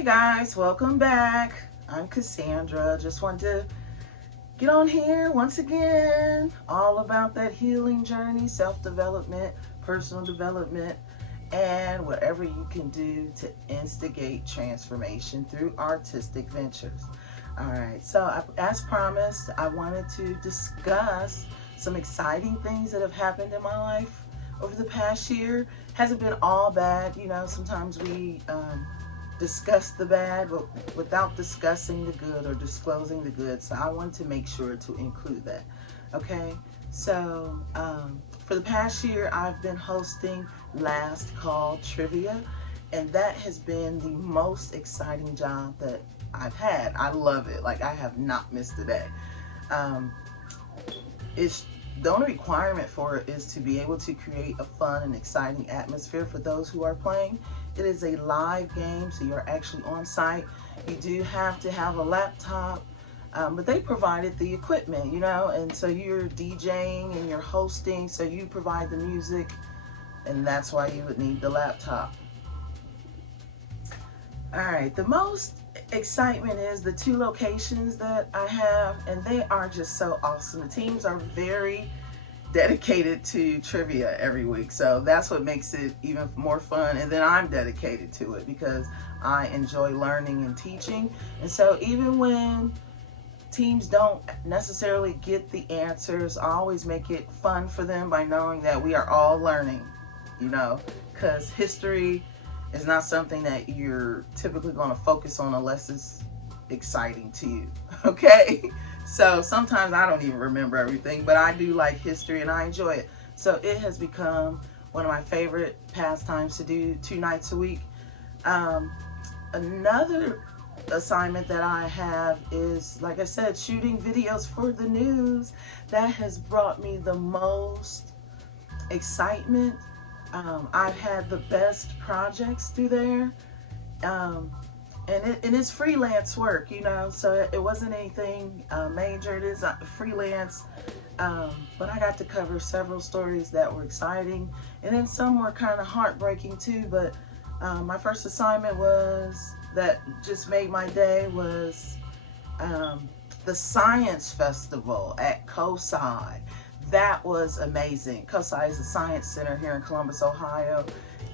Hey guys, welcome back. I'm Cassandra. Just wanted to get on here once again, all about that healing journey, self-development, personal development, and whatever you can do to instigate transformation through artistic ventures. All right, so as promised, I wanted to discuss some exciting things that have happened in my life over the past year. Hasn't been all bad, sometimes we discuss the bad but without discussing the good or disclosing the good. So I wanted to make sure to include that. Okay, so for the past year I've been hosting Last Call Trivia, and that has been the most exciting job that I've had. I love it. Like, I have not missed a day. It's the only requirement for it is to be able to create a fun and exciting atmosphere for those who are playing. It is a live game, so you're actually on site. You do have to have a laptop, but they provided the equipment, and so you're DJing and you're hosting, so you provide the music, and that's why you would need the laptop. All right, the most excitement is the 2 locations that I have, and they are just so awesome. The teams are very dedicated to trivia every week, so that's what makes it even more fun. And then I'm dedicated to it because I enjoy learning and teaching, and so even when teams don't necessarily get the answers, I always make it fun for them by knowing that we are all learning, because history is not something that you're typically going to focus on unless it's exciting to you. Okay, so sometimes I don't even remember everything, but I do like history and I enjoy it. So it has become one of my favorite pastimes to do 2 nights a week. Another assignment that I have is, like I said, shooting videos for the news. That has brought me the most excitement. I've had the best projects through there, and it's freelance work, so it wasn't anything major. It is freelance, but I got to cover several stories that were exciting, and then some were kind of heartbreaking too. But my first assignment that just made my day was the science festival at COSI. That was amazing. COSI is a science center here in Columbus, Ohio.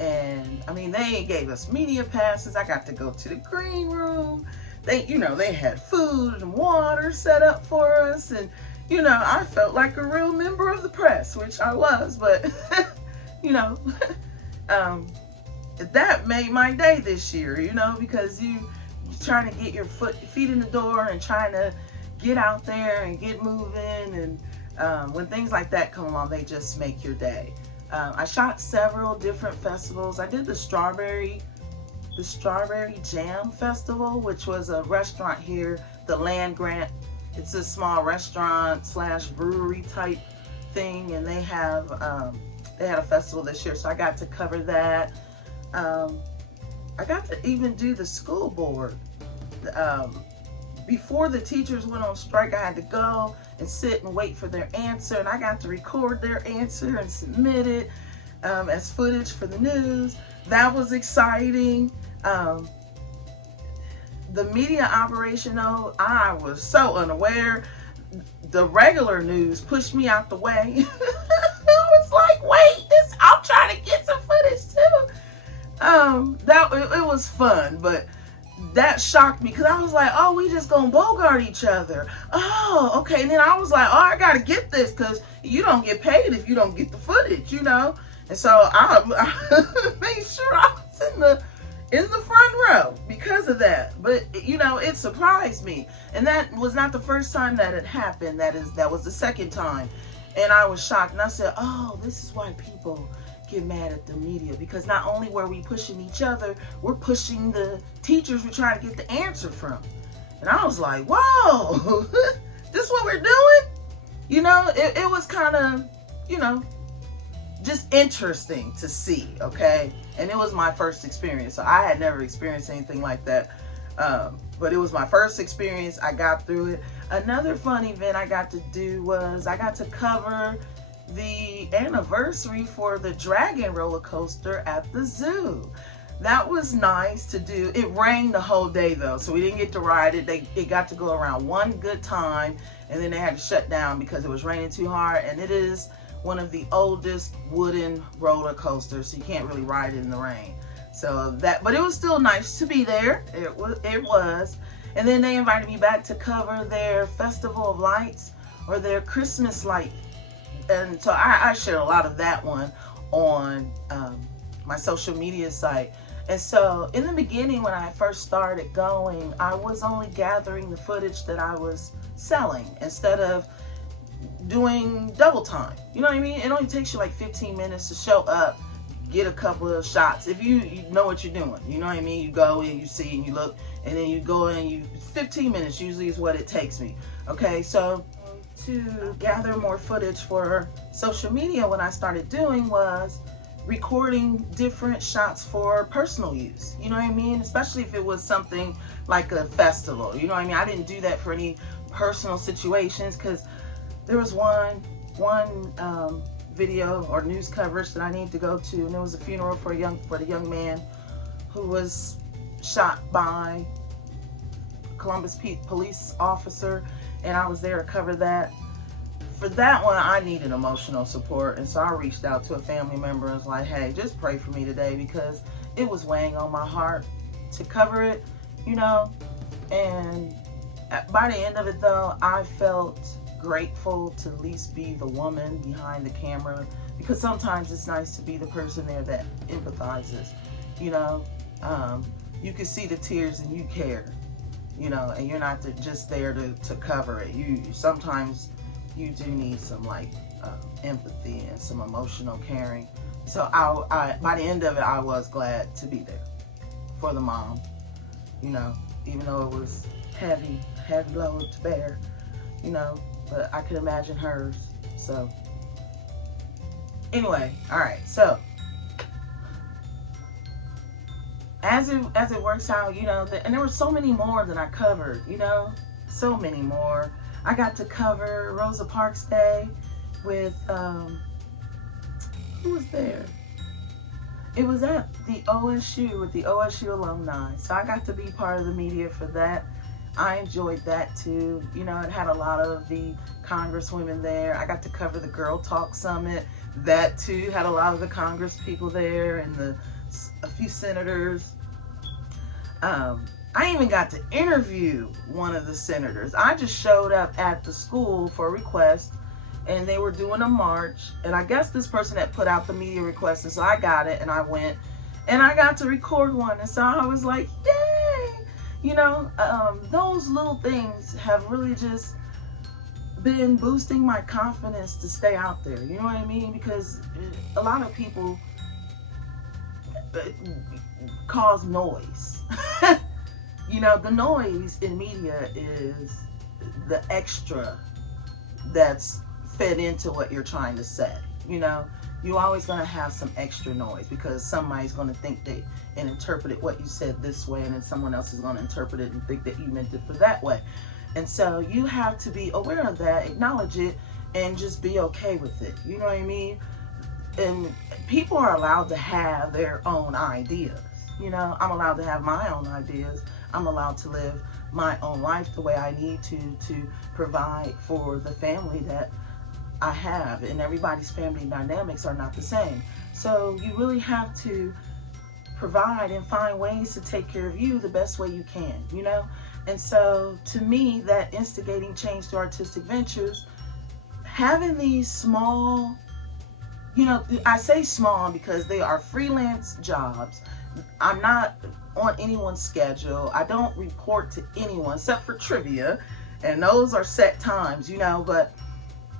And I mean, they gave us media passes. I got to go to the green room. They had food and water set up for us. And, I felt like a real member of the press, which I was, but, that made my day this year, because you're trying to get your feet in the door and trying to get out there and get moving. And when things like that come along, they just make your day. I shot several different festivals. I did the Strawberry Jam Festival, which was a restaurant here, the Land Grant. It's a small restaurant / brewery type thing, and they had a festival this year, so I got to cover that. I got to even do the school board. Before the teachers went on strike, I had to go and sit and wait for their answer, and I got to record their answer and submit it as footage for the news. That was exciting. The media operation, though, I was so unaware. The regular news pushed me out the way. I was like, wait, I'm trying to get some footage too. It was fun, but that shocked me because I was like, oh, we just gonna bogart each other. Oh, okay. And then I was like, oh, I gotta get this because you don't get paid if you don't get the footage, And so I made sure I was in the front row because of that. But it surprised me, and that was not the first time that it happened. That was the second time, and I was shocked. And I said, oh, this is why people get mad at the media, because not only were we pushing each other, we're pushing the teachers we're trying to get the answer from. And I was like, whoa, this is what we're doing? It was kind of, just interesting to see, okay? And it was my first experience, so I had never experienced anything like that. But it was my first experience. I got through it. Another fun event I got to do was I got to cover the anniversary for the Dragon roller coaster at the zoo. that was nice to do. It rained the whole day though, so we didn't get to ride it. It got to go around one good time, and then they had to shut down because it was raining too hard. And it is one of the oldest wooden roller coasters, so you can't really ride it in the rain. So that, but it was still nice to be there. It was. And then they invited me back to cover their Festival of Lights, or their Christmas light. And so I shared a lot of that one on my social media site. And so in the beginning, when I first started going, I was only gathering the footage that I was selling instead of doing double time. You know what I mean? It only takes you like 15 minutes to show up, get a couple of shots. If you know what you're doing, you know what I mean? You go in, you see, and you look, and then you go in, 15 minutes usually is what it takes me. Okay, so to gather more footage for social media, what I started doing was recording different shots for personal use. You know what I mean? Especially if it was something like a festival. You know what I mean? I didn't do that for any personal situations, because there was one video or news coverage that I needed to go to, and it was a funeral for the young man who was shot by a Columbus police officer, and I was there to cover that. For that one, I needed emotional support, and so I reached out to a family member and was like, hey, just pray for me today, because it was weighing on my heart to cover it, you know. And by the end of it though, I felt grateful to at least be the woman behind the camera, because sometimes it's nice to be the person there that empathizes, you know. You can see the tears and you care, you know, and you're not just there to cover it. Sometimes you do need some like empathy and some emotional caring. So I by the end of it, I was glad to be there for the mom, you know, even though it was heavy load to bear, you know, but I could imagine hers. So anyway, all right, so as it works out, you know, and there were so many more that I covered, you know, so many more. I got to cover Rosa Parks Day with, who was there? It was at the OSU with the OSU alumni. So I got to be part of the media for that. I enjoyed that too. You know, it had a lot of the congresswomen there. I got to cover the Girl Talk Summit. That too had a lot of the Congress people there, and a few senators. I even got to interview one of the senators. I just showed up at the school for a request, and they were doing a march, and I guess this person had put out the media request, and so I got it, and I went, and I got to record one, and so I was like, yay! You know, those little things have really just been boosting my confidence to stay out there, you know what I mean? Because a lot of people cause noise. You know, the noise in media is the extra that's fed into what you're trying to say. You know, you're always going to have some extra noise, because somebody's going to think and interpret what you said this way, and then someone else is going to interpret it and think that you meant it for that way. And so you have to be aware of that, acknowledge it, and just be okay with it. You know what I mean? And people are allowed to have their own ideas. You know, I'm allowed to have my own ideas. I'm allowed to live my own life the way I need to provide for the family that I have. And everybody's family dynamics are not the same. So you really have to provide and find ways to take care of you the best way you can, you know? And so to me, that instigating change through artistic ventures, having these small, you know, I say small because they are freelance jobs. I'm not on anyone's schedule. I don't report to anyone except for trivia, and those are set times, you know, but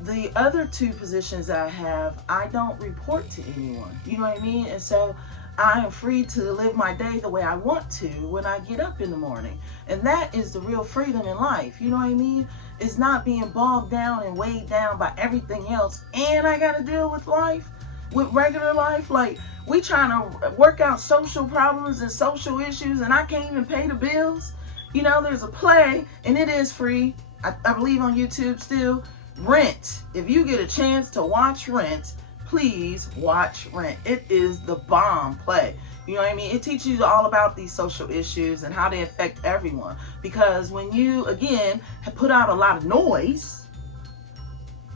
the other two positions that I have, I don't report to anyone, you know what I mean? And so I am free to live my day the way I want to when I get up in the morning. And that is the real freedom in life, you know what I mean? It's not being bogged down and weighed down by everything else, and I gotta deal with life, with regular life. Like, we trying to work out social problems and social issues, and I can't even pay the bills. You know, there's a play, and it is free, I believe on YouTube still, Rent. If you get a chance to watch Rent, please watch Rent. It is the bomb play. You know what I mean? It teaches you all about these social issues and how they affect everyone. Because when you, again, have put out a lot of noise,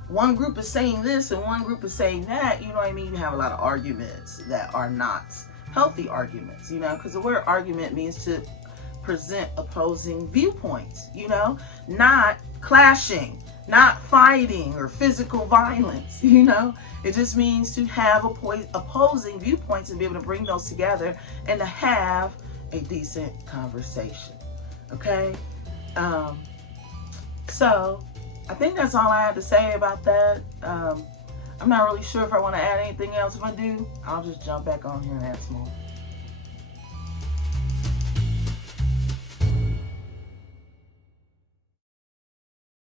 one group is saying this and one group is saying that, you know what I mean? You have a lot of arguments that are not healthy arguments, you know, because the word argument means to present opposing viewpoints, you know, not clashing, not fighting or physical violence, you know. It just means to have opposing viewpoints and be able to bring those together and to have a decent conversation. Okay? So I think that's all I had to say about that. I'm not really sure if I want to add anything else. If I do, I'll just jump back on here and add some more.